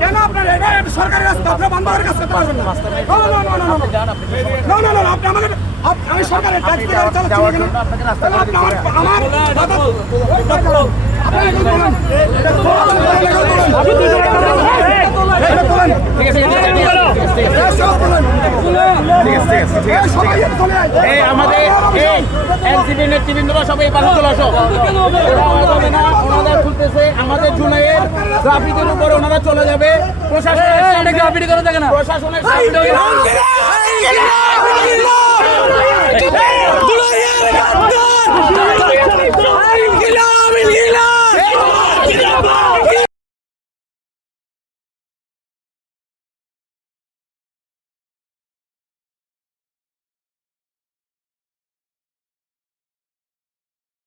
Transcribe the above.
কেন আপনার সরকারি রাস্তা আপনার বন্ধ করে কাজ করতে পারবেন না? আপনি আমাদের আমি সরকারের ট্যাক্স দিয়ে গাড়ি চালাচ্ছি আমাদের নেতৃবৃন্দরা সবাই পাশে চলে আসো। ওনারা খুলতেছে আমাদের জুলাইয়ের ট্রাফিকের উপরে ওনারা চলে যাবে। প্রশাসনের